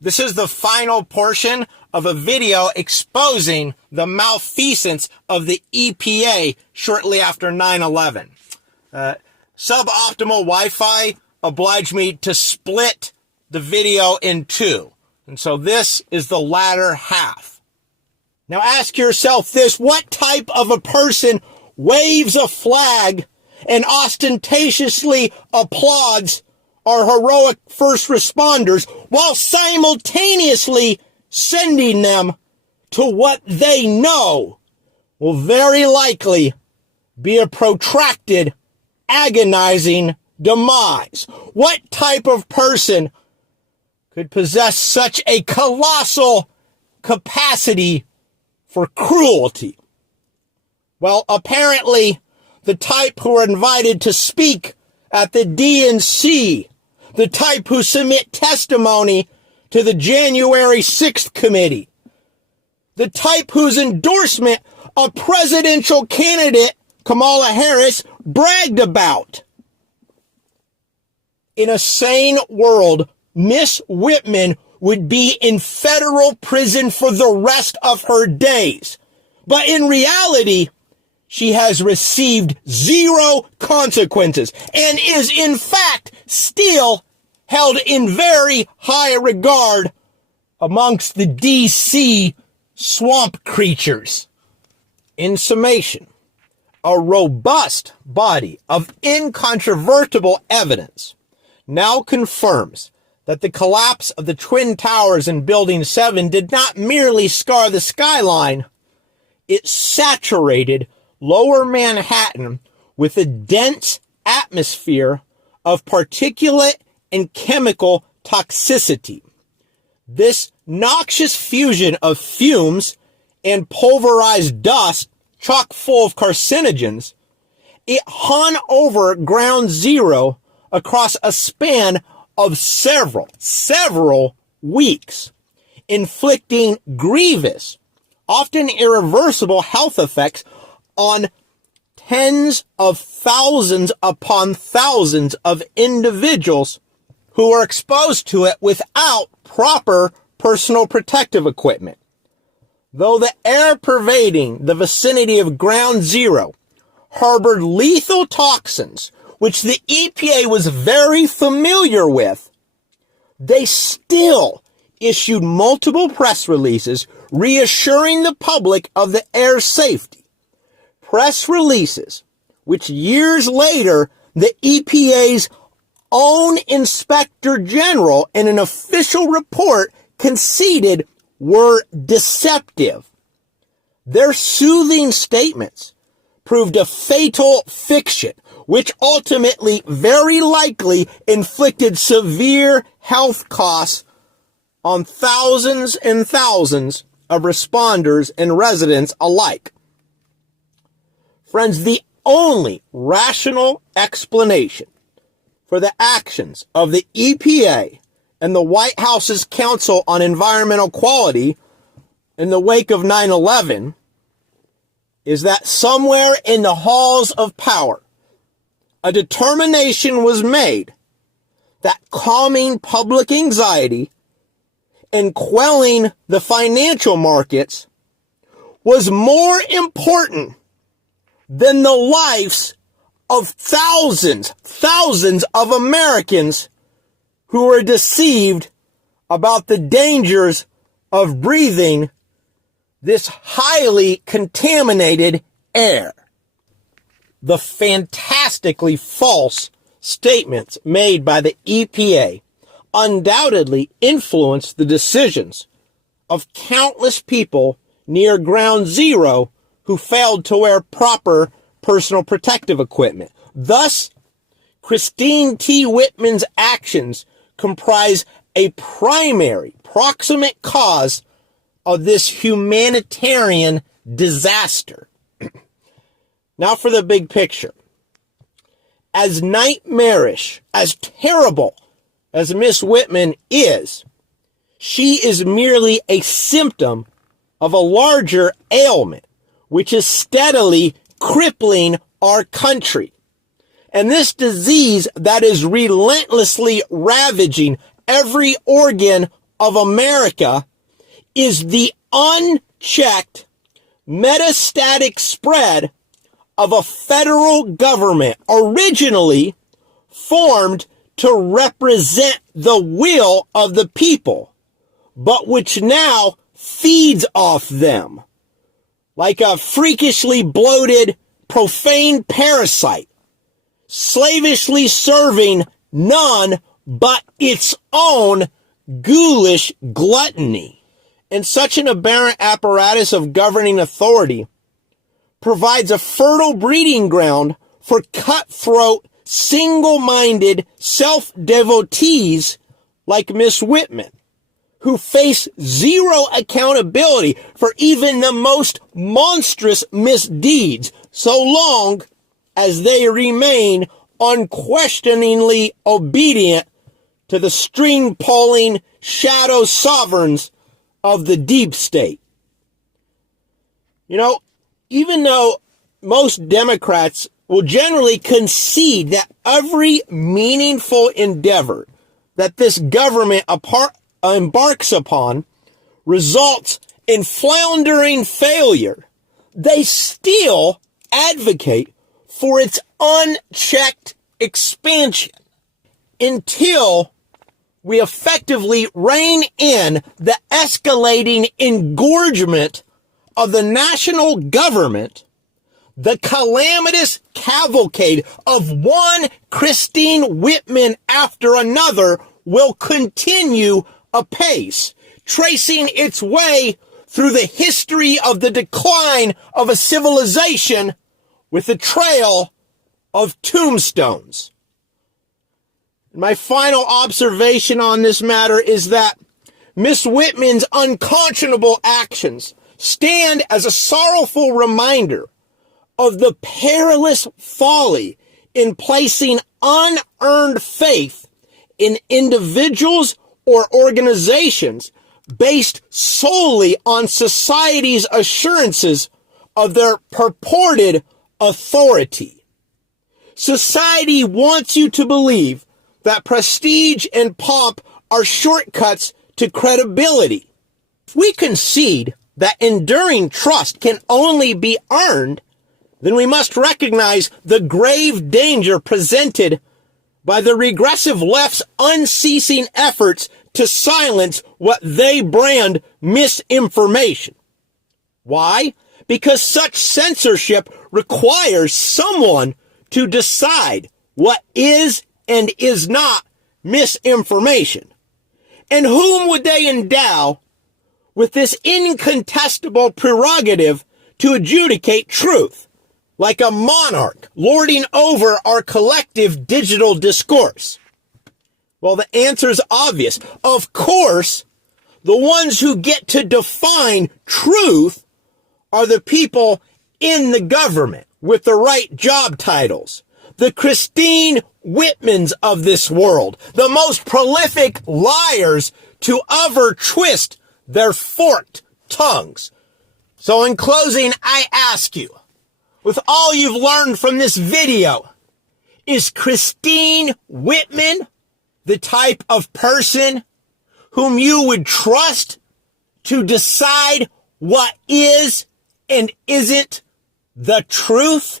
This is the final portion of a video exposing the malfeasance of the EPA shortly after 9/11. Suboptimal Wi-Fi obliged me to split the video in two. And so this is the latter half. Now ask yourself this: what type of a person waves a flag and ostentatiously applauds our heroic first responders while simultaneously sending them to what they know will very likely be a protracted, agonizing demise? What type of person could possess such a colossal capacity for cruelty? Well, apparently the type who are invited to speak at the DNC, the type who submit testimony to the January 6th committee, the type whose endorsement a presidential candidate, Kamala Harris, bragged about. In a sane world, Miss Whitman would be in federal prison for the rest of her days. But in reality, she has received zero consequences and is in fact still held in very high regard amongst the DC swamp creatures. In summation, a robust body of incontrovertible evidence now confirms that the collapse of the Twin Towers in Building 7 did not merely scar the skyline, it saturated Lower Manhattan with a dense atmosphere of particulate and chemical toxicity. This noxious fusion of fumes and pulverized dust chock full of carcinogens, it hung over Ground Zero across a span of several weeks, inflicting grievous, often irreversible health effects on tens of thousands upon thousands of individuals who are exposed to it without proper personal protective equipment. Though the air pervading the vicinity of Ground Zero harbored lethal toxins, which the EPA was very familiar with, they still issued multiple press releases reassuring the public of the air safety. Press releases, which years later the EPA's own Inspector General in an official report conceded were deceptive. Their soothing statements proved a fatal fiction, which ultimately very likely inflicted severe health costs on thousands and thousands of responders and residents alike. Friends, the only rational explanation for the actions of the EPA and the White House's Council on Environmental Quality in the wake of 9/11 is that somewhere in the halls of power, a determination was made that calming public anxiety and quelling the financial markets was more important than the lives of thousands of Americans who were deceived about the dangers of breathing this highly contaminated air. The fantastically false statements made by the EPA undoubtedly influenced the decisions of countless people near Ground Zero who failed to wear proper personal protective equipment. Thus, Christine T. Whitman's actions comprise a primary proximate cause of this humanitarian disaster. Now for the big picture. As nightmarish, as terrible as Miss Whitman is, she is merely a symptom of a larger ailment, which is steadily crippling our country. And this disease that is relentlessly ravaging every organ of America is the unchecked metastatic spread of a federal government originally formed to represent the will of the people, but which now feeds off them like a freakishly bloated, profane parasite, slavishly serving none but its own ghoulish gluttony. And such an aberrant apparatus of governing authority provides a fertile breeding ground for cutthroat, single-minded self-devotees like Miss Whitman, who face zero accountability for even the most monstrous misdeeds, so long as they remain unquestioningly obedient to the string-pulling shadow sovereigns of the deep state. You know, even though most Democrats will generally concede that every meaningful endeavor that this government embarks upon results in floundering failure, they still advocate for its unchecked expansion until we effectively rein in the escalating engorgement of the national government. The calamitous cavalcade of one Christine Whitman after another will continue apace, tracing its way through the history of the decline of a civilization with a trail of tombstones. My final observation on this matter is that Miss Whitman's unconscionable actions stand as a sorrowful reminder of the perilous folly in placing unearned faith in individuals or organizations based solely on society's assurances of their purported authority. Society wants you to believe that prestige and pomp are shortcuts to credibility. If we concede that enduring trust can only be earned, then we must recognize the grave danger presented by the regressive left's unceasing efforts to silence what they brand misinformation. Why? Because such censorship requires someone to decide what is and is not misinformation. And whom would they endow with this incontestable prerogative to adjudicate truth, like a monarch lording over our collective digital discourse? Well, the answer is obvious. Of course, the ones who get to define truth are the people in the government with the right job titles, the Christine Whitmans of this world, the most prolific liars to ever twist their forked tongues. So in closing, I ask you, with all you've learned from this video, is Christine Whitman the type of person whom you would trust to decide what is and isn't the truth?